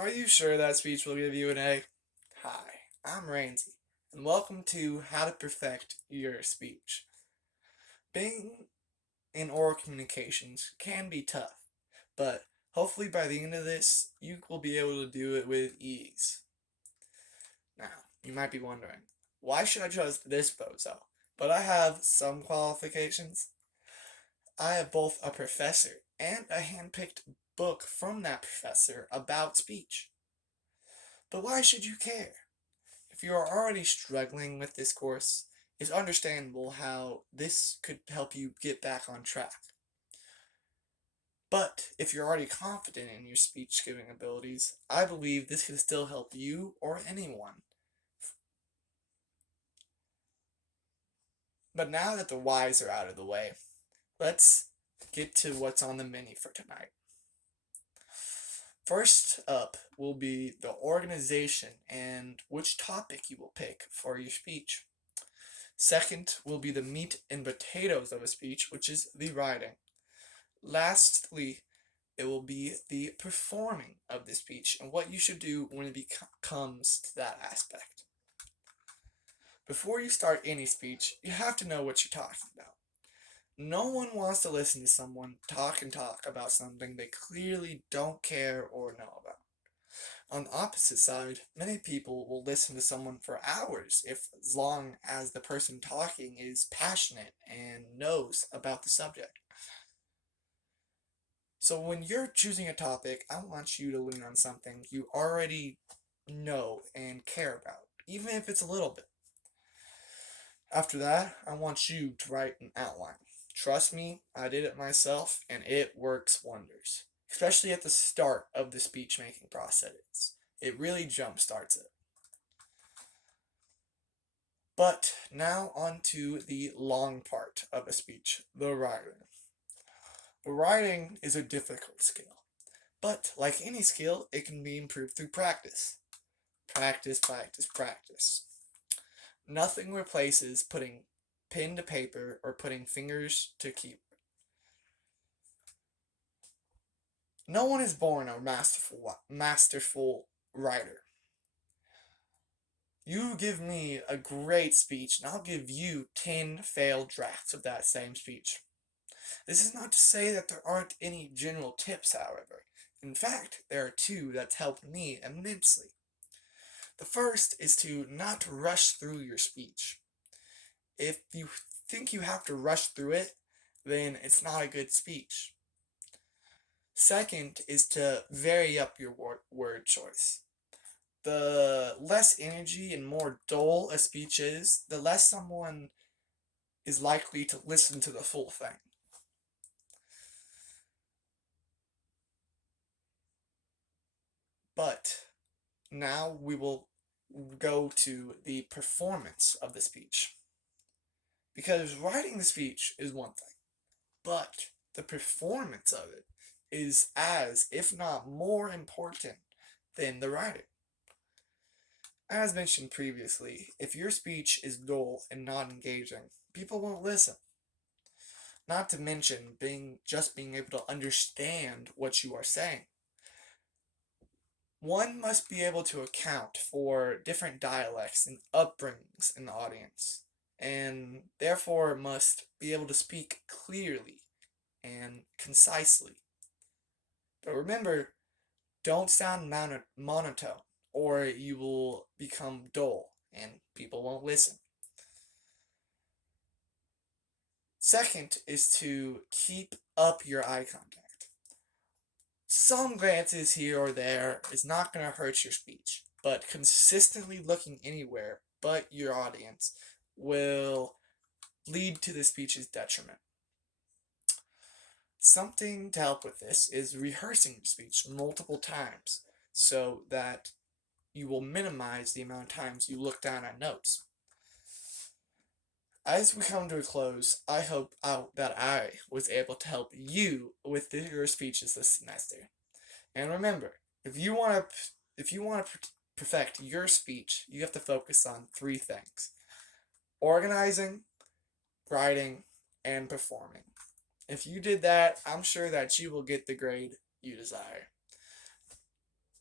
Are you sure that speech will give you an A? Hi, I'm Ramsey, and welcome to How to Perfect Your Speech. Being in oral communications can be tough, but hopefully by the end of this, you will be able to do it with ease. Now, you might be wondering, why should I choose this bozo? But I have some qualifications. I have both a professor and a hand-picked book from that professor about speech. But why should you care? If you are already struggling with this course, it's understandable how this could help you get back on track. But if you're already confident in your speech giving abilities, I believe this can still help you or anyone. But now that the whys are out of the way, let's get to what's on the menu for tonight. First up will be the organization and which topic you will pick for your speech. Second will be the meat and potatoes of a speech, which is the writing. Lastly, it will be the performing of the speech and what you should do when it comes to that aspect. Before you start any speech, you have to know what you're talking about. No one wants to listen to someone talk and talk about something they clearly don't care or know about. On the opposite side, many people will listen to someone for hours as long as the person talking is passionate and knows about the subject. So when you're choosing a topic, I want you to lean on something you already know and care about, even if it's a little bit. After that, I want you to write an outline. Trust me, I did it myself, and it works wonders, especially at the start of the speech making process. It really jumpstarts it. But now on to the long part of a speech, the writing. The writing is a difficult skill, but like any skill, it can be improved through practice. Practice, practice, practice. Nothing replaces putting pen to paper or putting fingers to keyboard. No one is born a masterful writer. You give me a great speech, and I'll give you 10 failed drafts of that same speech. This is not to say that there aren't any general tips, however. In fact, there are two that's helped me immensely. The first is to not rush through your speech. If you think you have to rush through it, then it's not a good speech. Second is to vary up your word choice. The less energy and more dull a speech is, the less someone is likely to listen to the full thing. But now we will go to the performance of the speech. Because writing the speech is one thing, but the performance of it is as, if not more important than the writing. As mentioned previously, if your speech is dull and not engaging, people won't listen. Not to mention being able to understand what you are saying. One must be able to account for different dialects and upbringings in the audience, and therefore must be able to speak clearly and concisely. But remember, don't sound monotone, or you will become dull and people won't listen. Second is to keep up your eye contact. Some glances here or there is not going to hurt your speech, but consistently looking anywhere but your audience will lead to the speech's detriment. Something to help with this is rehearsing your speech multiple times so that you will minimize the amount of times you look down at notes. As we come to a close, I hope that I was able to help you with your speeches this semester. And remember, if you want to perfect your speech, you have to focus on three things: organizing, writing, and performing. If you did that, I'm sure that you will get the grade you desire.